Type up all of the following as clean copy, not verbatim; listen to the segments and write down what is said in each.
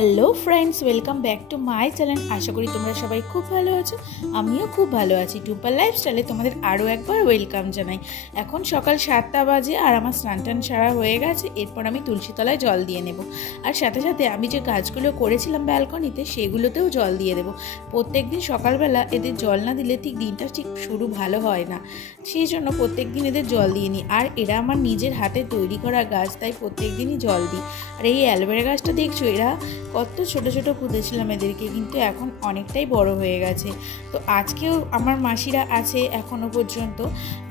Hello friends, welcome back to my channel. আশা করি তোমরা সবাই খুব ভালো আছো, আমিও খুব ভালো আছি। টুম্পা লাইফস্টাইলে তোমাদের আরও একবার ওয়েলকাম জানাই। এখন সকাল 7টা বাজে আর আমার স্নান টান সারা হয়ে গেছে। এরপর আমি তুলসী তলায় জল দিয়ে নেব, আর সাথে সাথে আমি যে কাজগুলো করেছিলাম ব্যালকনিতে সেগুলোতেও জল দিয়ে দেবো। প্রত্যেক দিন সকালবেলা এদের জল না দিলে দিনটা ঠিক শুরু ভালো হয় না, সেই জন্য প্রত্যেক দিন এদের জল দিয়ে নিই। আর এরা আমার নিজের হাতে তৈরি করা গাছ, তাই প্রত্যেক দিনই জল দিই। আর এই অ্যালোভেরা গাছটা দেখছো, এরা কত ছোট ছোট পুঁতেছিলাম এদেরকে, কিন্তু এখন অনেকটাই বড় হয়ে গেছে। তো আজকেও আমার মাসিরা আছে এখনো পর্যন্ত,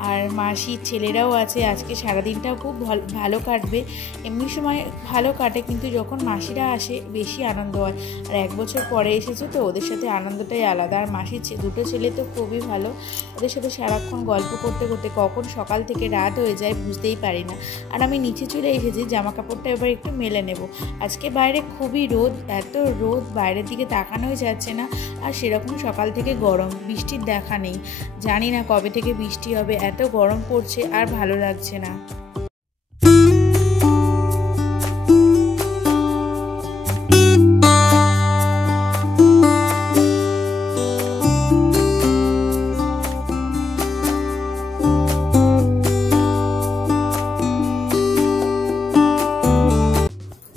আর মাসির ছেলেরাও আছে। আজকে সারাদিনটাও খুব ভালো কাটবে। এমনি সময় ভালো কাটে, কিন্তু যখন মাসিরা আসে বেশি আনন্দ হয়। আর 1 বছর পরে এসেছে তো ওদের সাথে আনন্দটাই আলাদা। আর মাসির দুটো ছেলে তো খুবই ভালো, ওদের সাথে সারাক্ষণ গল্প করতে করতে কখন সকাল থেকে রাত হয়ে যায় বুঝতেই পারি না। আর আমি নিচে চলে এসেছি, জামা কাপড়টা এবার একটু মেলে নেব। আজকে বাইরে খুবই রোদ, এত রোদ বাইরের দিকে তাকানোই যাচ্ছে না। আর সেরকম সকাল থেকে গরম, বৃষ্টির দেখা নেই। জানি না কবে থেকে বৃষ্টি হবে, এত গরম পড়ছে আর ভালো লাগছে না।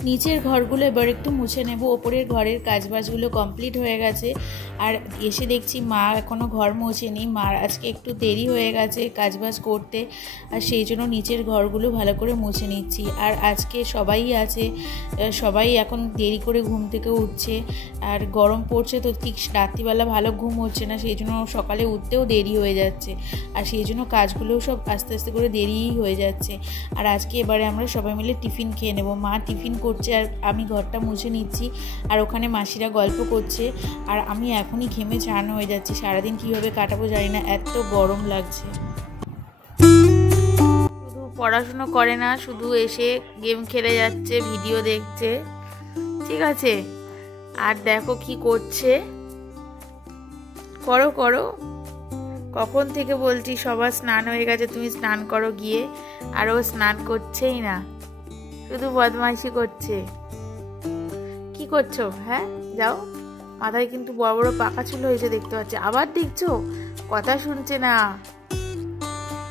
নিচের ঘরগুলো এবার একটু মুছে নেব। ওপরের ঘরের কাজবাজগুলো কমপ্লিট হয়ে গেছে। আর এসে দেখছি মা এখনও ঘর মোছেনি, মার আজকে একটু দেরি হয়ে গেছে কাজবাজ করতে, আর সেই জন্য নিচের ঘরগুলো ভালো করে মুছে নিচ্ছি। আর আজকে সবাই আছে, সবাই এখন দেরি করে ঘুম থেকে উঠছে। আর গরম পড়ছে তো ঠিক রাত্রিবেলা ভালো ঘুম হচ্ছে না, সেই জন্য সকালে উঠতেও দেরি হয়ে যাচ্ছে। আর সেই জন্য কাজগুলোও সব আস্তে আস্তে করে দেরিই হয়ে যাচ্ছে। আর আজকে এবারে আমরা সবাই মিলে টিফিন খেয়ে নেব। মা টিফিন করছে আর আমি ঘরটা মুছে নিচ্ছি, আর ওখানে মাসিরা গল্প করছে। আর আমি এখনই ঘেমে চান হয়ে যাচ্ছি। সারাদিন কীভাবে কাটাবো জানি না, এত গরম লাগছে। শুধু পড়াশুনো করে না, শুধু এসে গেম খেলে যাচ্ছে, ভিডিও দেখছে, ঠিক আছে। আর দেখো কি করছে, করো করো। কখন থেকে বলছি সবার স্নান হয়ে গেছে, তুমি স্নান করো গিয়ে, আর ও স্নান করছেই না, শুধু বদমাইশি করছে। কি করছো? হ্যাঁ যাও, মাথায় কিন্তু বড় বড় পাকা চুল হয়েছে দেখতে পাচ্ছি। আবার দেখছো, কথা শুনছে না।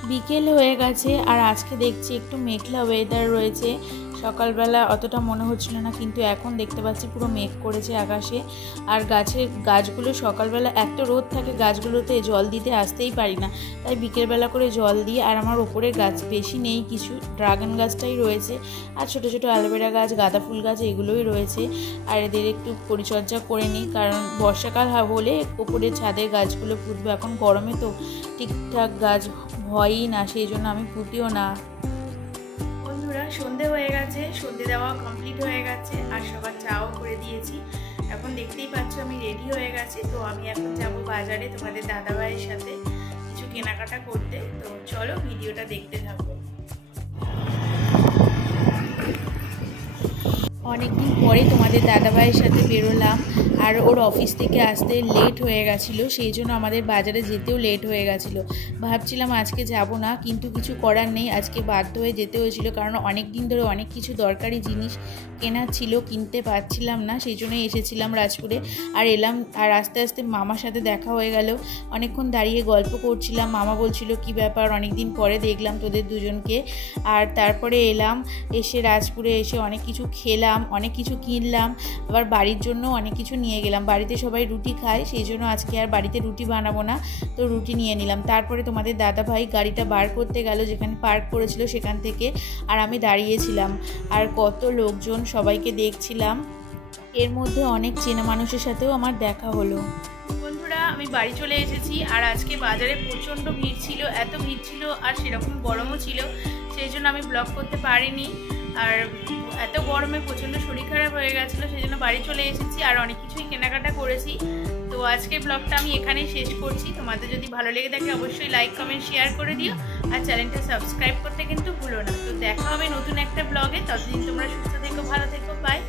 বিকেল হয়ে গেছে আর আজকে দেখছি একটু মেঘলা ওয়েদার রয়েছে। সকালবেলা অতটা মনে হচ্ছিল না, কিন্তু এখন দেখতে পাচ্ছি পুরো মেঘ করেছে আকাশে। আর গাছগুলো সকালবেলা এত রোদ থাকে, গাছগুলোতে জল দিতে আসতেই পারি না, তাই বিকেলবেলা করে জল দিই। আর আমার ওপরের গাছ বেশি নেই, কিছু ড্রাগন গাছটাই রয়েছে, আর ছোট ছোট অ্যালোভেরা গাছ, গাঁদা ফুল গাছ এগুলোই রয়েছে। আর এদের একটু পরিচর্যা করে নিই, কারণ বর্ষাকাল হলে ওপরের ছাদের গাছগুলো পুঁতবো। এখন গরমে তো ঠিকঠাক গাছ হয়ই না, সেই জন্য আমি পুঁতিও না। সন্ধে হয়ে গেছে, সন্ধে দেওয়া কমপ্লিট হয়ে গেছে, আর সবার চাও করে দিয়েছি। এখন দেখতেই পাচ্ছ আমি রেডি হয়ে গেছি। তো আমি এখন যাব বাজারে তোমাদের দাদাভাইয়ের সাথে কিছু কেনাকাটা করতে। তো চলো ভিডিওটা দেখতে থাকো। অনেকদিন পরে তোমাদের দাদাভাইয়ের সাথে বেরোলাম, আর ওর অফিস থেকে আসতে লেট হয়ে গেছিলো, সেই জন্য আমাদের বাজারে যেতেও লেট হয়ে গেছিলো। ভাবছিলাম আজকে যাব না, কিন্তু কিছু করার নেই, আজকে বাধ্য হয়ে যেতে হয়েছিল। কারণ অনেক দিন ধরে অনেক কিছু দরকারি জিনিস কেনার ছিল, কিনতে পারছিলাম না, সেই জন্যই এসেছিলাম রাজপুরে। আর এলাম, আর আস্তে আস্তে মামার সাথে দেখা হয়ে গেল। অনেকক্ষণ দাঁড়িয়ে গল্প করছিলাম, মামা বলছিল কি ব্যাপার, অনেক দিন পরে দেখলাম তোদের দুজনকে। আর তারপরে এলাম, এসে রাজপুরে এসে অনেক কিছু খেলাম, অনেক কিছু কিনলাম, আবার বাড়ির জন্য অনেক কিছু নিয়ে গেলাম। বাড়িতে সবাই রুটি খায়, সেই জন্য আজকে আর বাড়িতে রুটি বানাবো না, তো রুটি নিয়ে নিলাম। তারপরে তোমাদের দাদাভাই গাড়িটা বার করতে গেল যেখানে পার্ক করেছিল সেখান থেকে, আর আমি দাঁড়িয়েছিলাম। আর কত লোকজন, সবাইকে দেখছিলাম। এর মধ্যে অনেক চেনা মানুষের সাথেও আমার দেখা হলো। বন্ধুরা, আমি বাড়ি চলে এসেছি। আর আজকে বাজারে প্রচণ্ড ভিড় ছিল, এত ভিড় ছিল, আর সেরকম গরমও ছিল, সেই জন্য আমি ব্লগ করতে পারিনি। আর এত গরমে প্রচণ্ড শরীর খারাপ হয়ে গেছিলো, সেই জন্য বাড়ি চলে এসেছি। আর অনেক কিছুই কেনাকাটা করেছি। তো আজকের ব্লগটা আমি এখানেই শেষ করছি। তোমাদের যদি ভালো লেগে থাকে অবশ্যই লাইক কমেন্ট শেয়ার করে দিও, আর চ্যানেলটা সাবস্ক্রাইব করতে কিন্তু ভুলো না। তো দেখা হবে নতুন একটা ব্লগে, ততদিন তোমরা সুস্থ থেকো, ভালো থেকো, বাই।